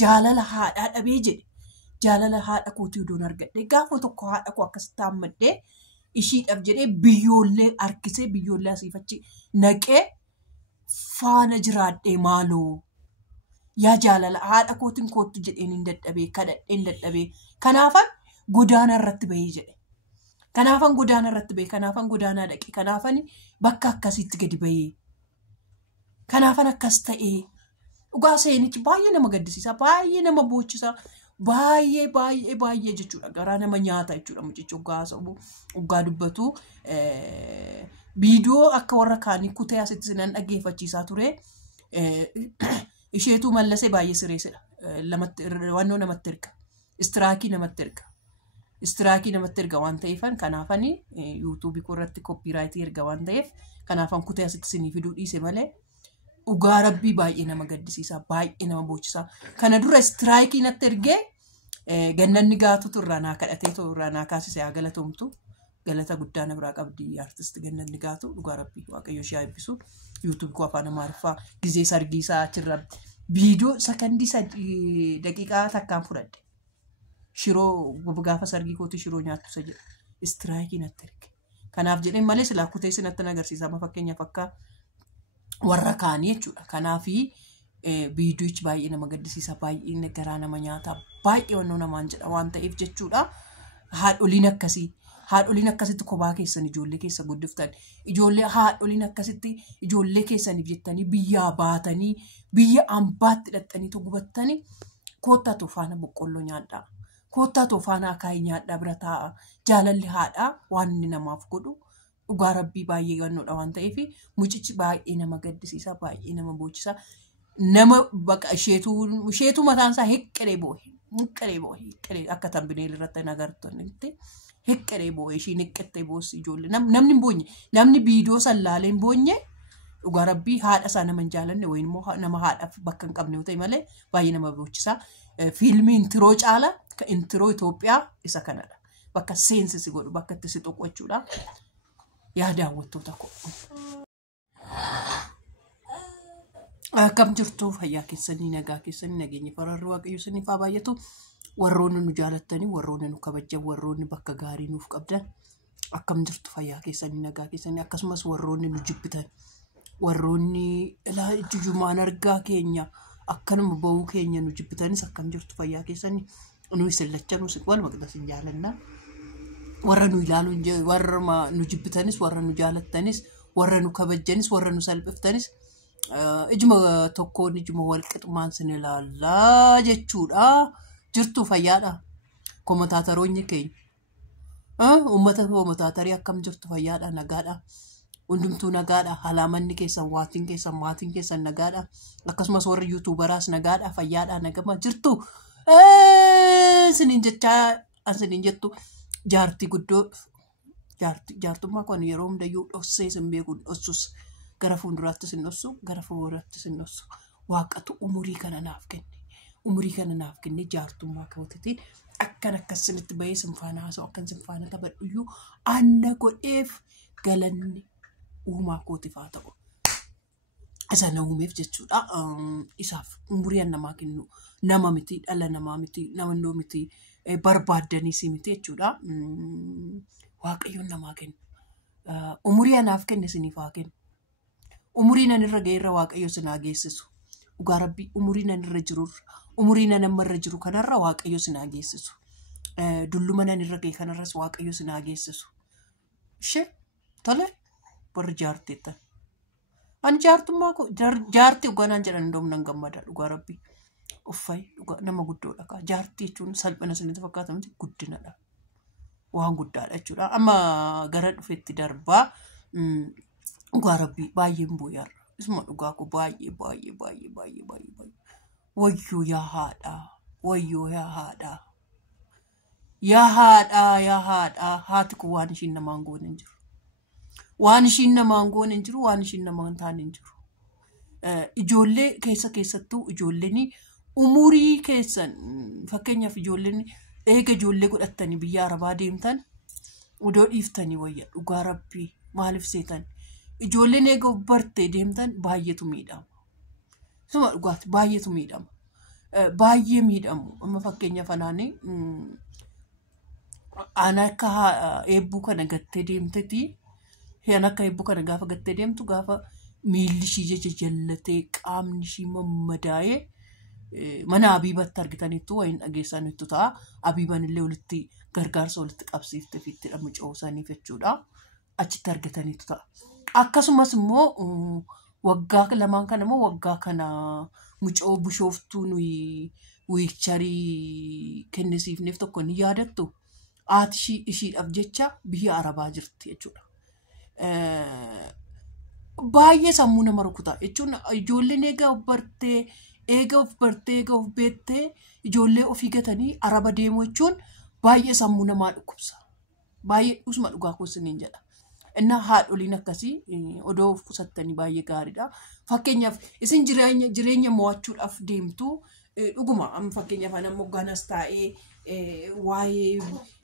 jaalala haadhaa dhabee jedhe jaalala haadha kootii odoon argadhe gaafa tokko haadha koo akkasitti hammadhee ishiidhaaf jedhee biyyoollee harkisee biyyoollee asiifachi naqee faana jiraadhee maaloo yaa jaalala haadha kootiin kootu jedheen hin dadhabee kadhadheen dadhabee kanaafan godaana irratti bahee jedhe kanaafan godaana irratti bahee kanaafan godaanaa dhaqee kanaafan bakka akkasitti gadi bahee kanaafan akkas ta'ee dhugaa seenichi baay'ee nama gaddisiisa baay'ee nama boocisa baay'ee jechuudha garaa nama nyaata jechuudha mucichi dhugaa sabu dhugaa dubbatu viidiyoo akka warra kaanii kutee asitti sinan dhageeffachiisaa ture isheetu mallasee baay'ee sireessedha lamatti wannoo namatti erga istiraakii namatti erga waan ta'eefan kanaafani yuutuubii irratti kooppiiraayitii erga waan ta'eef kanaafan kutee asitti sinii fiduu dhiise malee dhugaa rabbii baay'ee nama gaddisiisa baay'ee nama boocisa kana dura istiraakii natti ergee gannanni gaatutu irraa naa kadhatee irraa naa kaasisee haa galatoomtu galata guddaa na biraa qabdi artist gannanni gaatu dhugaa rabbii waaqayyo ishee eebbisu yuutuubii koo afaan amaariffaa gizee sargiisaa achirra viidiyoo sakandii daqiiqaa takkaan fudhadhe shiroo gaafa sargii kooti shiroo nyaattu isa jedhu istiraakii natti erge kanaaf jedheen malee silaa kutee sinatti agarsiisa amma fakkeenyaaf akka warra kaanii jechuudha kanaafi viidiyochi baay'ee nama gaddisiisa baay'ee garaa nama nyaata baay'ee wannoo namaan jedha waan ta'eef jechuudha haadholiin akkasitti kophaa keessan ijoollee keessa guddiftan ijoollee haadholiin akkasitti ijoollee keessaniif jettanii biyyaa baatanii biyya ambaatti hidhattanii gubattanii koottaa toofaana boqqolloo nyaadhaa koottaa toofaana akaayii nyaadhaa bira taa'a jaalalli haadhaa waan inni namaaf godhu dhugaa rabbii baay'ee gannoodha waan ta'eef mucichi baay'ee nama gaddisiisa baay'ee nama boocisa nama bakka isheetu mataan isaa hiqqiree boo'e akka tambineel irratti nagartanitti hiqqiree boo'e ishiin hiqqattee boossi ijoollee namni hin boonye namni viidiyoo sallaalee hin boonye dhugaa rabbii haadha isaa nama hin jaalanne wayin immoo nama haadhaaf bakka hin qabne ta'e malee baay'ee nama boocisa fiilmii intiroo caala intiroo Itoophiyaa isa kanadha bakka seensisi godhu bakka itti si tuqu jechuudha yaa daawwattoota koo akkam jirtu fayyaa keessanii nagaa keessanii nageenya fararri waaqayyo isiniif haa baay'atu warroonni nu jaalattanii warroonni nu kabajan warroonni bakka gaarii nuuf qabdan akkam jirtu fayyaa keessanii nagaa keessanii akkasumas warroonni nu jibbitan warroonni ilaa ijjumaan argaa keenya akkanuma ba'uu keenya nu jibbitanis akkam jirtu fayyaa keessanii nu isillachanuu wal maqdasin jaalanna warra nu ilaaluun warra nu jibbitanis warra nu jaalattanis warra nu kabajanis warra nu salphiftanis ijuma tokkoon ijuma wal qixumaan sin ilaallaa jechuudha jirtu fayyaadha kommentaataroonni keenya uummata kommentaatarii akkam jirtu fayyaadha nagaadha hundumtuu nagaadha halaamanni keessan waatiin keessan maatiin keessan nagaadha akkasumas warri yuutuubaraas nagaadha fayyaadha nagama jirtu siniin jettu jaartii guddoo jaartummaa kun yeroo hundayyuu dhossee sin beekuun dhossus gara fuulduraatti sin dhossu gara fuulduraatti sin dhossu waaqatu umurii kana naaf kenne jaartummaa kootitiin akkan akkasinitti bahee sinfaana haasa'u akkan sinfaana taphadhuyyuu anna godheef galanni uumaa kootiif haa ta'u isa na uumeef jechuudha isaaf umurii namaa kennu nama miti dhala namaa miti namannoo miti barbaaddanii si miti jechuudha waaqayyoon namaa kennu umurii anaaf kenne siniif haa kennu umurii nan irra ga'eerra waaqayyo sinaa geessisu dhugaa rabbii umurii nan irra jirurra umurii nan amma irra jiru kanarra waaqayyo sinaa geessisu dulluma nan irra ga'e kanarras waaqayyo sinaa geessisu ishee tole warri jaarteettan ani jaartummaa koo jaartii uganaan jedhan ndoomnan gammada dhugaa rabbii uffay nama guddoodha ka jaartii jechuun salphina sinitti fakkaata miti guddinadha waan guddaadha jechuudha amma gara dhufetti darbaa dhugaa rabbii baay'een booyarra isuma dhugaa koo baay'ee wayyoo yaa haadha haati kun waan ishiin namaan goone hin jiru waan ishiin namaan goone hin jiru waan ishiin namaan taane hin jiru ijoollee keessattuu ijoolleen umurii keessan fakkeenyaaf ijoolleen eega ijoollee godhattanii biyya arabaa deemtan odoo dhiiftanii wayya dhugaa rabbii maaliif seetan ijoolleen eega bartee deemtan baay'eetu miidhama suma dhugaati baay'eetu miidhama baay'ee miidhamu. Amma fakkeenya fanaanii ana akka eebbuu kana gattee deemteeti. Hin akka eebbuu kana gaafa gattee deemtu gaafa miilli ishii jajjallatee qaamni ishii mammadaa'ee mana Abiibatti argitaniittu wayin dhageessaniittu ta'a. Abiiban illee walitti gargaarsa walitti qabsiiftee fiittidha mucoo isaaniif jechuudha. Achitti argataniittu ta'a. Akkasumas immoo waggaa lamaan kana immoo waggaa kana mucoo bishooftuu nuyi wiicharii kennisiifneef tokko ni yaadattu. Haati ishiidhaaf jecha biyya Arabaa jirti jechuudha. Baay'ee sammuu nama rukutaa jechuun ijoolleen eega of beektee ijoollee ofii gatanii Araba deemu jechuun baay'ee sammuu namaa dhukkubsa. Baay'ee dhusuma dhugaa koosiniin jedha. Innaa haadholiin akkasii odoo of qusattanii baay'ee gaariidha. Fakkeenyaaf isin jireenya mo'achuudhaaf deemtu dhuguma fakkeenyaaf nama ganas taa'ee waa'ee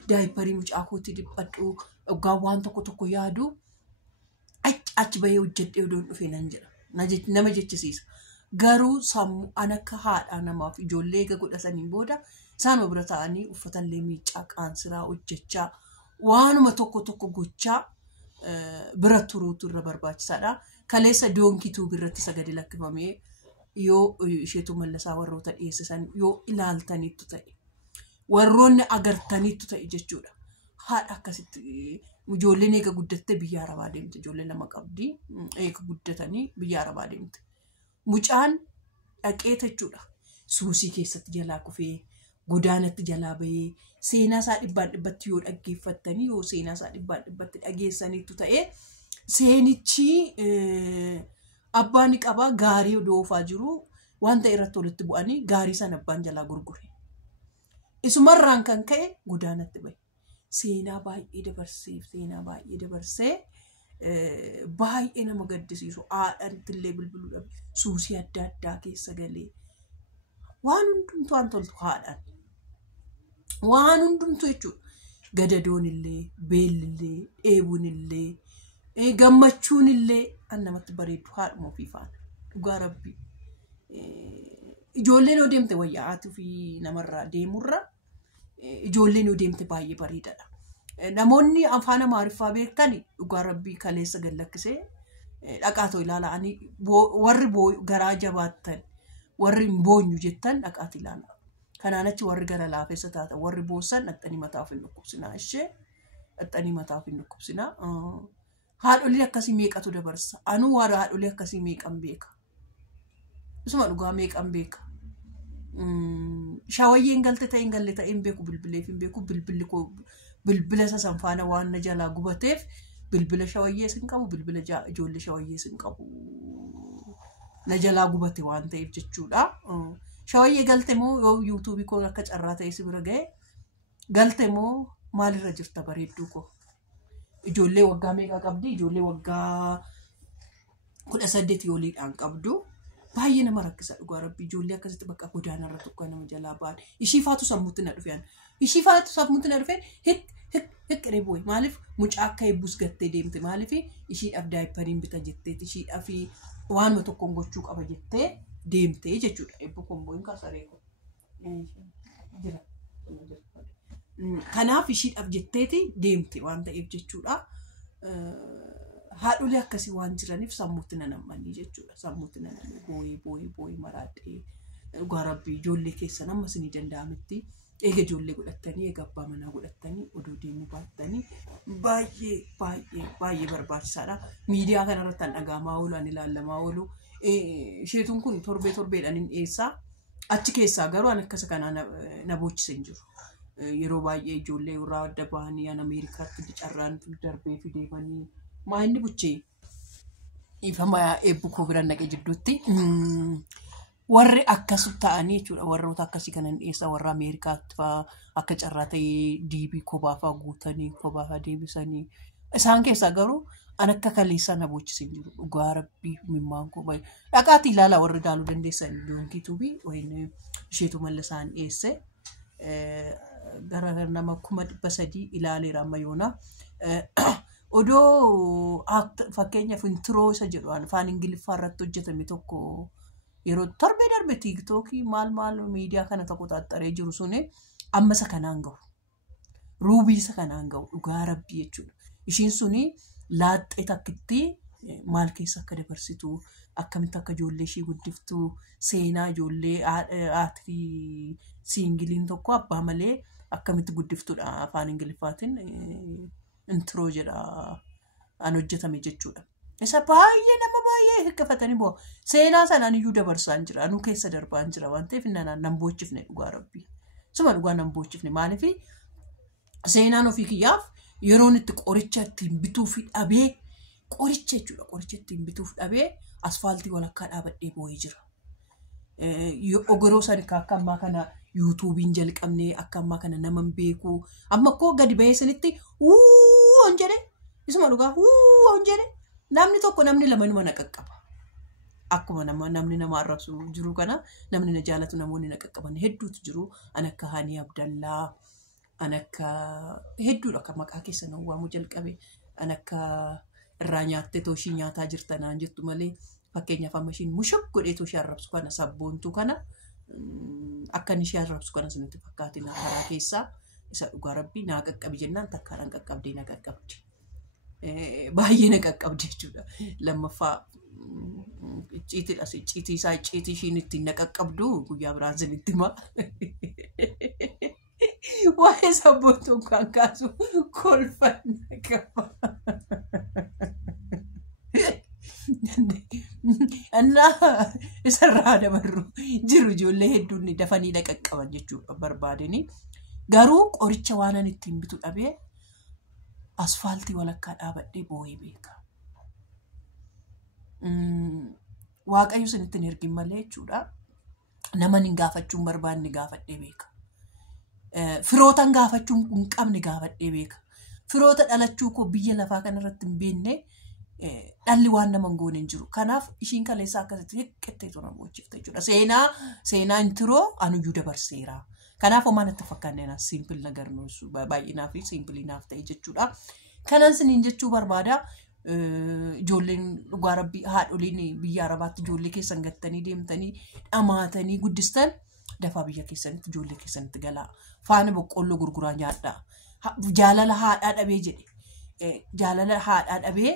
daayiparii mucaa kootii dhiphadhu dhugaa waan tokko yaadu achi bahee hojjedhee odoon dhufee nan jedha. Nama jechisiisa. Garuu sammuu an akka haadhaa namaaf ijoollee eega godhataniin booda isaan bira ta'anii uffatallee miicaa qaansiraa hojjechaa waanuma tokko gochaa bira turuutu irra barbaachisaadha. Kaleessa doonkituu birratti sagadi lakkifamee yoo isheetu mallasaa warroota dhiyeessisan yoo ilaaltaniittu ta'e warroonni agartaniittu ta'e jechuudha. Haadha akkasitti ijoolleen eega guddattee biyya Arabaa deemte. Ijoollee lama qabdi. Eega guddatanii biyya Arabaa deemte. Mucaan dhaqee jechuudha. Suusii keessatti jalaa kufee godaanatti jalaa bahee seenaa isaa dhibbatti yoo dhaggeeffattanii yoo seenaa isaa dhibbatti dhageessaniittu ta'e seenichi abbaan qabaa gaarii odoofaa jiru wanta irratti walitti bu'anii gaarii sana abbaan jalaa gurgure. Isumarraan kan ka'e godaanatti bahe. Seenaa baay'ee dabarsee baay'ee nama gaddisiisu haadhatti illee bilbiluudhaaf suusii adda addaa keessa galee waan hundumtu waan toltu haadhaan waan hundumtu jechuudha. Gadadoon illee beellillee dheebuun illee gammachuun illee an namatti bareedu haadhuma ofii faana dhugaa rabbii. Ijoolleen yoo deemte wayyaa haati ofii namarraa deemurra ijoolleen yoo deemte baay'ee bareedaadha. Namoonni afaan Amaariffaa beektan dhugaa rabbii kaleessa gallakkisee dhaqaatoo ilaala'anii warri garaa jabaattan warri hin boonyu jettan dhaqaati ilaala. Kanaan achi warri gara laafessa taatan warri boossan dhaxxanii mataaf hin dhukkubsinaa ishee dhaxxanii mataaf hin dhukkubsinaa. Haadholii akkasii meeqatu dabarsa? Anuu warra haadholii akkasii meeqan beeka? Isuma dhugaa meeqan beeka? Shawayyeen galte ta'een galle ta'een beeku bilbileef hin beeku bilbila sasan faana waan na jalaa gubateef bilbila shawayyee sin qabu bilbila ijoollee shawayyee sin qabu na jalaa gubate waan ta'eef jechuudha. Shawayyee galte moo yoo yuutuubii koo akka carraa ta'e si bira ga'e galte moo maalirra jirta bareedduu koo? Ijoollee waggaa meeqa qabdi? Ijoollee waggaa 18 yooliidhaan qabdu. Baay'ee nama rakkisa dhugaa rabbii ijoollee akkasitti bakka godaanarra tokko nama jalaa ba'an. Ishiifaatu sammuutti na dhufeen. Ishiifaatu sammuutti na dhufeen hiqqiree boo'e. Maaliif mucaa akka eebbus gattee deemte? Maaliif ishiidhaaf daayipariin bita jetteeti? Ishiidhaaf waanuma tokkoon gochuu qaba jettee deemtee jechuudha. Eebbu komboon kaasaree jira. Kanaaf ishiidhaaf jetteeti deemte waan ta'eef jechuudha. Haadholee akkasii waan jiraniif sammuutti namanii jechuudha. Sammuutti namanii boo'ee maraadhee dhugaa rabbii ijoollee keessan amma isinii danda'ametti eega ijoollee godhattanii eega abbaa manaa godhattanii oduu deemuu baattanii baay'ee barbaachisaadha. Miidiyaa kanarratti an dhagaamaa oolu an ilaalamaa oolu. Isheetuun kun torbeedhaan hin dhiyeessaa. Achi keessaa garuu an akkasa kanaa na boochise hin jiru. Yeroo baay'ee ijoollee irraa adda bahanii an Ameerikaatti carraan darbee fideemanii maa inni buchee ifama eebbu koo biraan naqee jidduutti warri akkas ta'anii jechuudha. Warroota akkasii kanan dhiyeessaa warra Ameerikaatti fa'aa akka carraa ta'ee diibii kobaafaa guutanii kobaafaa deebisanii isaan keessaa garuu an akka kaleessaa na boochise hin jiru. Dhugaa rabbii mimmaan koo baay'ee dhaqaati ilaala warri daaluu dandeessan doonkiituubii wayin isheetu mallasaan dhiyeesse gara nama 300 ilaaleera amma yoona. Odoo fakkeenyaaf intiroo isa jedhu afaan Ingiliffaa irratti hojjetame tokko yeroo darbe tiiktookii maal miidiyaa kana tokko xaxxaree jiru suni amma isa kanaan gahu. Ruubii isa kanaan gahu dhugaa rabbii jechuudha. Ishiin suni laaxxee takkitti maal keessa akka dabarsitu akkamitti akka ijoollee ishii guddiftu seenaa ijoollee aatii siingiliin tokko abbaa malee akkamitti guddiftudha afaan Ingiliffaatiin intro jedha an hojjetame jechuudha. Isa baay'ee nama baay'ee hirkifatanii boo seenaa sanaan iyyuu dabarsaan jira anu keessa darbaan jira waan ta'eef nan boochifne dhugaa rabbii. Suma dhugaa nan boochifne maaliif seenaan ofii kiyyaaf yeroon itti qoricha ittiin bituuf dhabee qoricha jechuudha qoricha ittiin bituuf dhabee asfaaltii walakkaa dhaabadhee boo'ee jira. Ogoroo san akka ammaa kana yuutuubiin jalqabnee akka ammaa kana naman beeku amma koo gadi ba'ee sanitti on jedhe isuma dhugaa on jedhe namni tokko namni lama numa na qaqqaba. Akkuma namni nama arrabsu jiru kana namni na jaalatu namoonni na qaqqaban hedduutu jiru. An akka Hani Abdallaa an akka hedduudha akka maqaa keessa na waamu jalqabe an akka irraa nyaattee tooshii nyaataa jirtanaan jettu malee fakkeenyaaf amma ishiin mushuk godhee tooshii arrabsu kana sabboontuu kana akka inni ishee arrabsu kana sunitti fakkaatiin karaa keessaa isa dhugaa rabbii naa qaqqabi jennaan takkaadhaan qaqqabdee na qaqqabdi. Baay'ee na qaqqabdi jechuudha. Lammaffaa icciitii isaa icciitii ishiin ittiin na qaqqabdu guyyaa biraan sinitti himaa. Waa'ee sabboontuun kan kaasu kolfanna qaba. Annaa isarraa dabarru jiru ijoollee hedduun dafanii na qaqqaban jechuudha barbaadanii. Garuu qoricha waan ani ittiin bitu dhabee asfaaltii walakkaa dhaabadhee boo'ee beeka. Waaqayyo sinitti hin ergin malee jechuudha. Naman hin gaafachuun barbaanne gaafadhee beeka. Firootan gaafachuun hin qabne gaafadhee beeka. Firoota dhalachuu koo biyya lafaa kanarratti hin beekne dhalli waan nama hin goone hin jiru. Kanaaf ishiin kaleessaa akkasitti hiqqettee tura gochifte jechuudha. Seenaa intiroo anuyyuu dabarseera. Kanaaf homaa natti fakkaanneen siimpil nagarnuus baay'inaa fi siimpiliinaaf ta'e jechuudha. Kanan siniin jechuu barbaada. Ijoolleen dhugaa rabbii haadholiin biyya Arabaatti ijoollee keessan gattanii deemtanii dhamaatanii guddistan dafaa biyya keessanitti ijoollee keessanitti galaa. Faana boqqolloo gurguraa nyaadhaa. Jaalala haadhaa dhabee jedhe. Jaalala haadhaa dhabee